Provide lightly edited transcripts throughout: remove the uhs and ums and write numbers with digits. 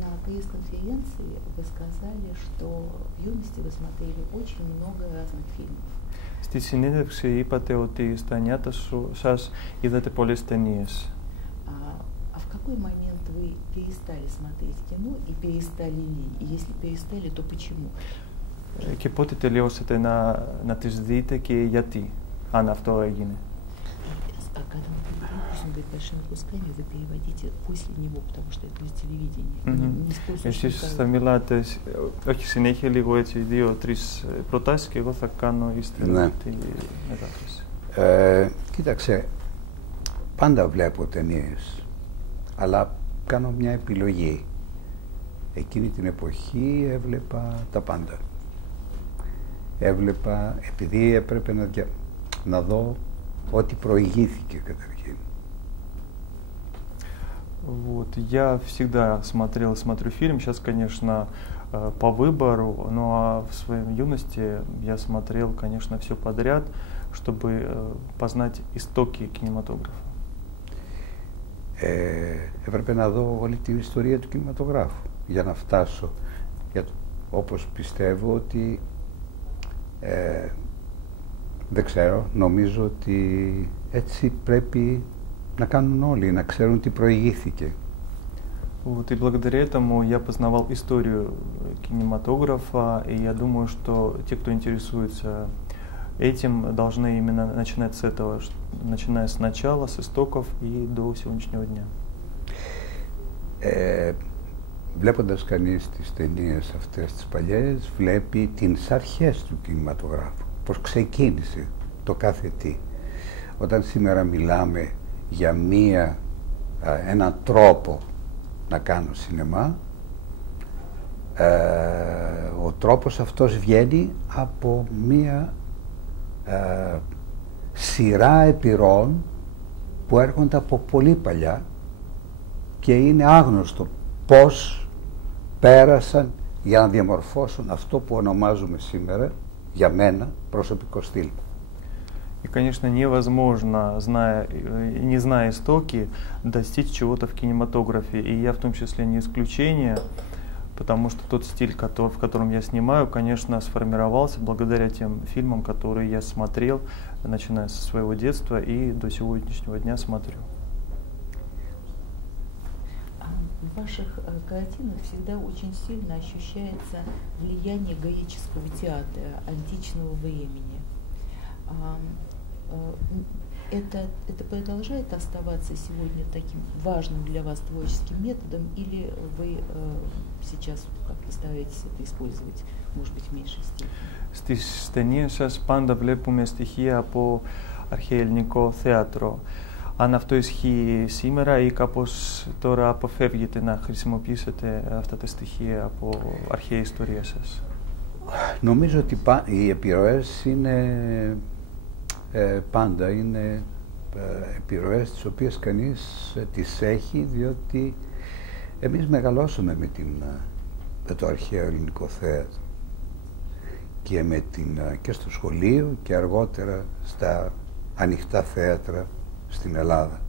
на пресс-конференции вы сказали, что в юности вы смотрели очень много разных фильмов. Στη συνέντευξη είπατε ότι στα νιάτα σας είδατε πολλές ταινίες. А в какой момент вы перестали смотреть кино и перестали ли? И если перестали, то почему? Και пότε τελειώσατε να τις дите και γιατί, αν αυτό έγινε? Когда он говорит большими кусками, вы переводите после него, потому что это из телевидения. Εσείς θα μιλάτε, όχι συνέχεια, λίγο έτσι, 2-3 προτάσεις και εγώ θα κάνω ύστερα τη μετάφραση. Κοίταξε, πάντα βλέπω ταινίες, αλλά κάνω μια επιλογή. Εκείνη την εποχή έβλεπα τα πάντα. Έβλεπα, επειδή έπρεπε να δω ό,τι προηγήθηκε καταρχήν. Вот, я всегда смотрю фильм, сейчас, конечно, по выбору, ну а в своей юности я смотрел, конечно, все подряд, чтобы познать истоки кинематографа. Έπρεπε να δω όλη την ιστορία του κινηματογράφου για να φτάσω, όπως πιστεύω ότι δεν ξέρω, νομίζω ότι έτσι πρέπει να κάνουν όλοι, να ξέρουν τι προηγήθηκε. Вот, и благодаря этому я познавал историю кинематографа, и я думаю, что те, кто интересуется этим, должны именно начинать с этого, начиная с начала, с истоков и до сегодняшнего дня. Βλέποντας κανείς τις ταινίες αυτές τις παλιές, βλέπει τις αρχές του κινηματογράφου, πώς ξεκίνησε το κάθε τι. Όταν σήμερα μιλάμε για έναν τρόπο να κάνω σινεμά, ο τρόπος αυτός βγαίνει από μία σειρά επιρροών που έρχονται από πολύ παλιά και είναι άγνωστο πώς πέρασαν για να διαμορφώσουν αυτό που ονομάζουμε σήμερα, για μένα, προσωπικό στυλ. И, конечно, невозможно, не зная истоки, достичь чего-то в кинематографе. И я в том числе не исключение, потому что тот стиль, в котором я снимаю, конечно, сформировался благодаря тем фильмам, которые я смотрел, начиная со своего детства и до сегодняшнего дня смотрю. В ваших картинах всегда очень сильно ощущается влияние греческого театра, античного времени. Это продолжает оставаться сегодня таким важным для вас творческим методом, или вы сейчас как-то стараетесь это использовать, может быть, в меньшей степени? Στις ταινίες σας πάντα βλέπουμε στοιχεία από αρχαιοελληνικό θέατρο. Αν αυτό ισχύει σήμερα ή κάπως τώρα αποφεύγετε να χρησιμοποιήσετε αυτά τα στοιχεία από αρχαία ιστορία σας? Νομίζω ότι οι επιρροές είναι πάντα είναι επιρροές τις οποίες κανείς τις έχει, διότι εμείς μεγαλώσαμε με το αρχαίο ελληνικό θέατρο και στο σχολείο και αργότερα στα ανοιχτά θέατρα στην Ελλάδα.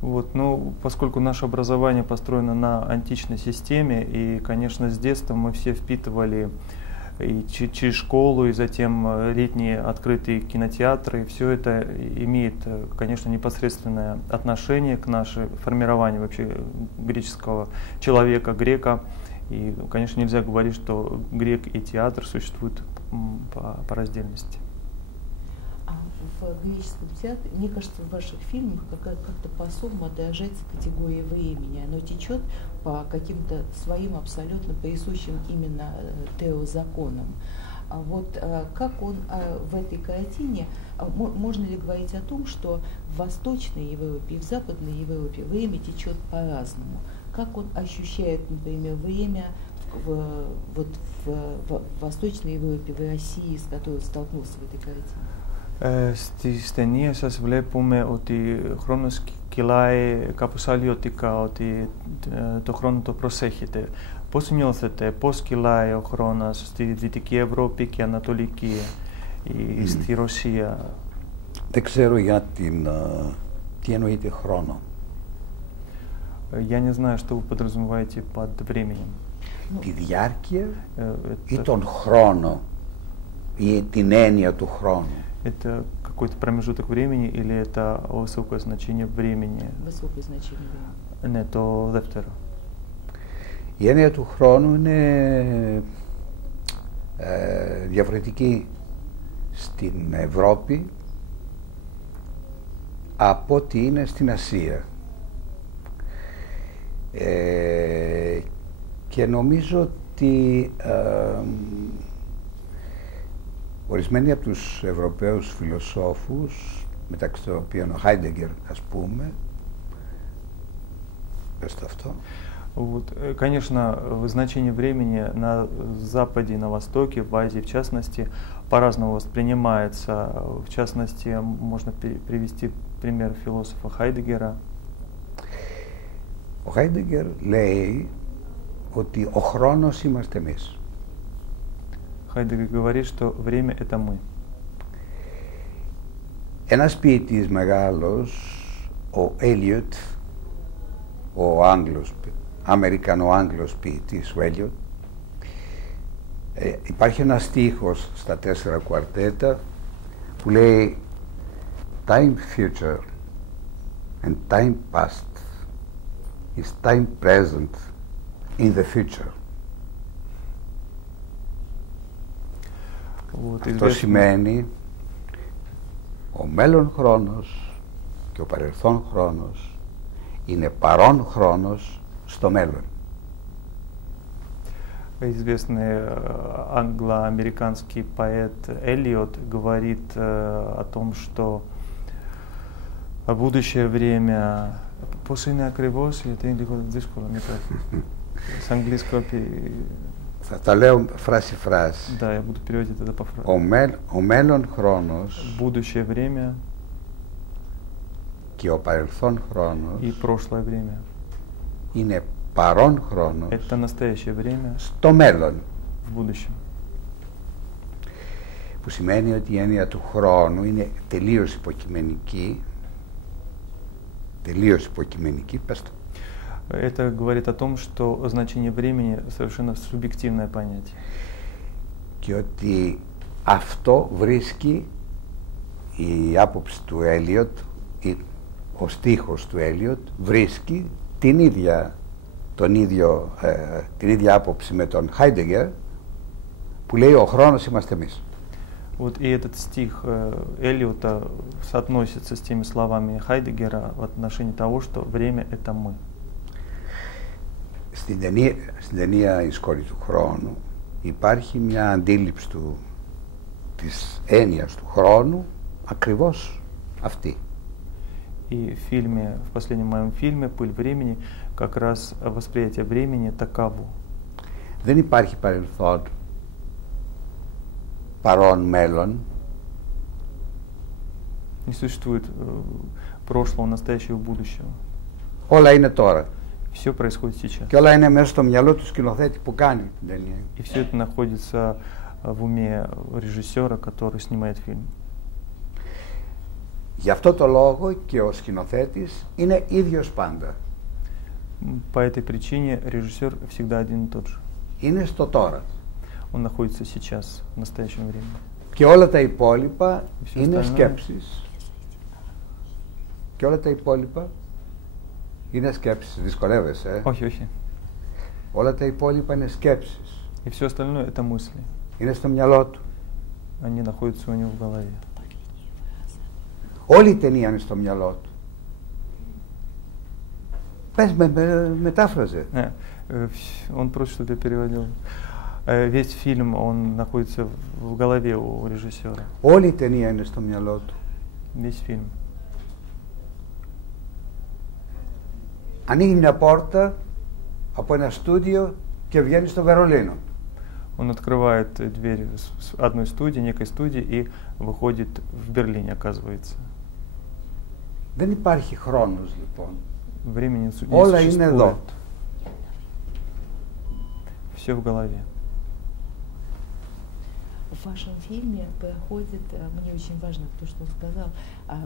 Вот, ну, поскольку наше образование построено на античной системе, и, конечно, с детства мы все впитывали и через школу, и затем летние открытые кинотеатры, все это имеет, конечно, непосредственное отношение к нашему формированию вообще греческого человека, грека. И, конечно, нельзя говорить, что грек и театр существуют по раздельности. В греческом театре, мне кажется, в ваших фильмах как-то по-особому отражается категория времени. Оно течет по каким-то своим абсолютно присущим именно теозаконам. А вот как он в этой картине, можно ли говорить о том, что в Восточной Европе и в Западной Европе время течет по-разному? Как он ощущает, например, время в Восточной Европе, в России, с которой столкнулся в этой картине? Στις ταινίες σας βλέπουμε ότι ο χρόνος κυλάει κάπως αλλιώτικα, ότι το χρόνο το προσέχετε. Πώς νιώθετε, πώς κυλάει ο χρόνος στη Δυτική Ευρώπη και Ανατολική ή στη Ρωσία? Δεν ξέρω τι εννοείται χρόνο. Я не знаю, что вы подразумеваете под временем. Τη διάρκεια ή Это, τον χρόνο ή την έννοια του χρόνου. это какой-то промежуток времени или это высокое значение времени? Высокое значение времени. Ναι, το δεύτερο. Η έννοια του χρόνου είναι διαφορετική στην Ευρώπη από ό,τι είναι στην Ασία. Και νομίζω ότι ορισμένοι από τους Ευρωπαίους φιλοσόφους, μεταξύ των οποίων ο Χάιντεγκερ, ας πούμε, πες το αυτό. Вот, конечно, значение времени на Западе и на Востоке, в Азии в частности, по-разному воспринимается. В частности, можно привести пример философа Хайдеггера. Ο Χάιντεγκερ λέει ότι ο χρόνος είμαστε εμείς. Хайдеггер говорит, что время — это мы. Ένας ποιητής μεγάλος, ο Έλιοτ, ο Άγγλος, Αμερικανο-Άγγλος ποιητής ο Έλιοτ, υπάρχει ένας στίχος στα 4 κουαρτέτα που λέει time future and time past is time present in the future. Αυτό σημαίνει ο μέλλον χρόνος και ο παρελθόν χρόνος είναι παρόν χρόνος στο μέλλον. Известный англо-американский поэт Эллиот говорит о том, что будущее время... Πώς είναι ακριβώς, γιατί είναι λίγο δύσκολο с английского. Θα τα λέω φράση-φράση. Да, я буду переводить это по фразе. Ο μέλλον χρόνος Будущее время και ο παρελθόν χρόνος и прошлое время είναι παρόν χρόνος это настоящее время στο μέλλον. в будущем. Που σημαίνει ότι η έννοια του χρόνου είναι τελείως υποκειμενική. Τελείως υποκειμενική, πες το. Это говорит о том, что значение времени совершенно субъективное понятие. Και ότι αυτό βρίσκει η άποψη του Έλιοτ, ο στίχος του Έλιοτ βρίσκει την ίδια άποψη με τον Χάιντεγκερ που λέει ο χρόνος είμαστε εμείς. Вот и этот стих Эллиота соотносится с теми словами Хайдеггера в отношении того, что время — это мы. Στην ταινία «Η σκόρη του χρόνου» υπάρχει μια αντίληψη της έννοιας του χρόνου ακριβώς αυτή. И в последнем моем фильме «Пыль времени» как раз восприятие времени таково. Δεν υπάρχει παρελθόν, παρόν, μέλλον. Не существует прошлого, настоящего, будущего. Όλα είναι τώρα. Все происходит сейчас. Και όλα είναι μέσα στο μυαλό του σκηνοθέτη που κάνει την ταινία. И все это находится в уме режиссера, который снимает фильм. Γι' αυτό το λόγο και ο σκηνοθέτης είναι ίδιος πάντα. По этой причине режиссер всегда один и тот же. Είναι στο τώρα. Он находится сейчас, в настоящем времени. Και όλα τα υπόλοιπα είναι σκέψεις. Και όλα τα υπόλοιπα είναι σκέψεις. Δυσκολεύεσαι. Όχι, όχι. Όλα τα υπόλοιπα είναι σκέψεις. И все остальное — это мысли. Είναι στο μυαλό του. Они находятся у него в голове. Όλη η ταινία είναι στο μυαλό του. Πες μετάφραζε. Ναι, он просит, чтобы я переводил. Весь фильм, он находится в голове у режиссера. Όλη η ταινία είναι στο μυαλό του. Весь фильм. Ανοίγει μια πόρτα από ένα στούντιο και βγαίνει στο Βερολίνο. Он открывает дверь одной студии, некой студии, и выходит в Берлине, оказывается. Δεν υπάρχει χρόνος λοιπόν. Времени не Όλα είναι εδώ. Все в голове. В вашем фильме проходит, мне очень важно то, что он сказал,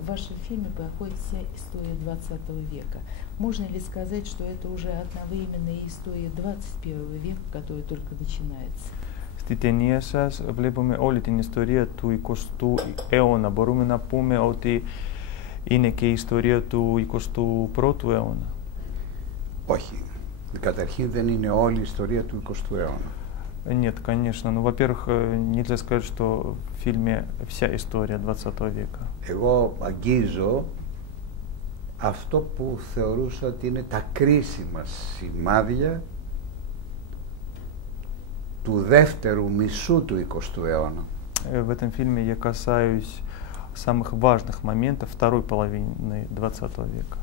в вашем фильме проходит вся история 20 века. Можно ли сказать, что это уже одновременная история 21 века, которая только начинается? Στη ταινία σας βλέπουμε όλη την ιστορία του 20ου αιώνα. Μπορούμε να πούμε ότι είναι και η ιστορία του 21ου αιώνα. Όχι. Καταρχήν δεν είναι όλη η ιστορία του 20ου αιώνα. Нет, конечно. Ну, во-первых, нельзя сказать, что в фильме вся история 20 века. Εγώ αγγίζω αυτό που θεωρούσα ότι είναι τα κρίσιμα σημάδια του δεύτερου μισού του 20ου αιώνα. В этом фильме я касаюсь самых важных моментов второй половины 20 века.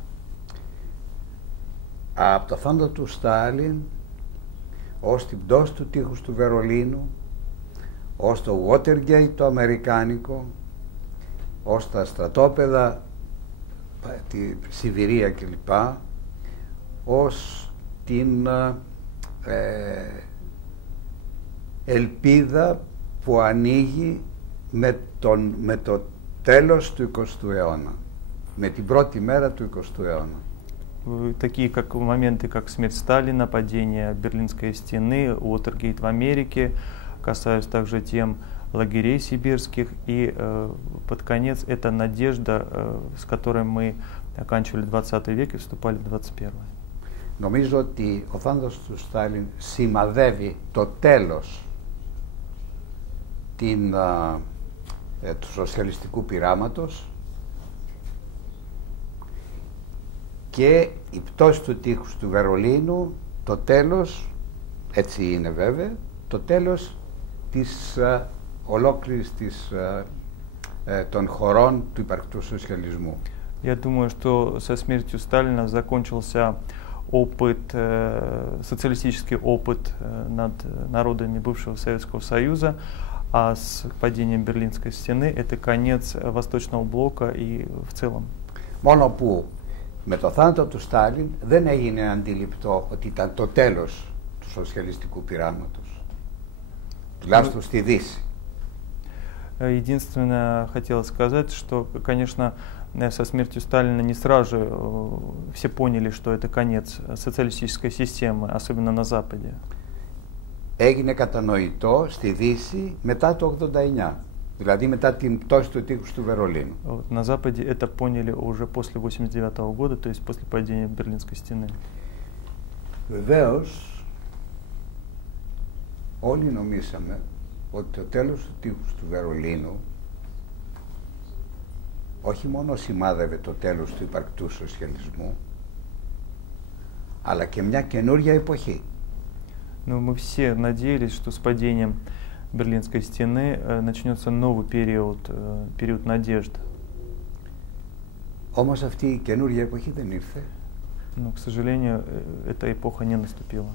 Από το θάνατο του Στάλιν ως την πτώση του τείχους του Βερολίνου, ως το Watergate το αμερικάνικο, ως τα στρατόπεδα, τη Σιβηρία κλπ, ως την ελπίδα που ανοίγει με το τέλος του 20ου αιώνα, με την πρώτη μέρα του 20ου αιώνα. Такие как моменты, как смерть Сталина, падение Берлинской стены, Уотергейт в Америке, касаются также тем лагерей сибирских, и под конец это надежда, с которой мы оканчивали 20 век и вступали в 21. Νομίζω ότι ο θάνατος του Στάλιν σημαδεύει το τέλος του σοσιαλιστικού πειράματος και η πτώση του τείχους του Βερολίνου, το τέλος, έτσι είναι βέβαια, το τέλος της ολόκληρης των χωρών του υπαρκτού σοσιαλισμού. Я думаю, что со смертью Сталина закончился социалистический опыт над народами бывшего Советского Союза, а с падением Берлинской стены это конец Восточного блока и в целом. Μόνο που με το θάνατο του Στάλιν δεν έγινε αντιληπτό ότι ήταν το τέλος του σοσιαλιστικού πειράματος, τουλάχιστον στη Δύση. Единственное, хотелось сказать, что, конечно, со смертью Сталина не сразу же все поняли, что это конец социалистической системы, особенно на Западе. Έγινε κατανοητό στη Δύση μετά το 89, δηλαδή μετά την πτώση του τείχους του Βερολίνου. На Западе это поняли уже после 89 года, то есть после падения Берлинской стены. Βεβαίως, όλοι νομίσαμε ότι το τέλος του τείχους του Βερολίνου όχι μόνο σημάδευε το τέλος του υπαρκτού σοσιαλισμού, αλλά και μια καινούρια εποχή. Но мы все надеялись, что с падением Берлинской стены начнется новый период надежды. Όμως αυτή η καινούρια εποχή δεν ήρθε. Но, к сожалению, эта эпоха не наступила.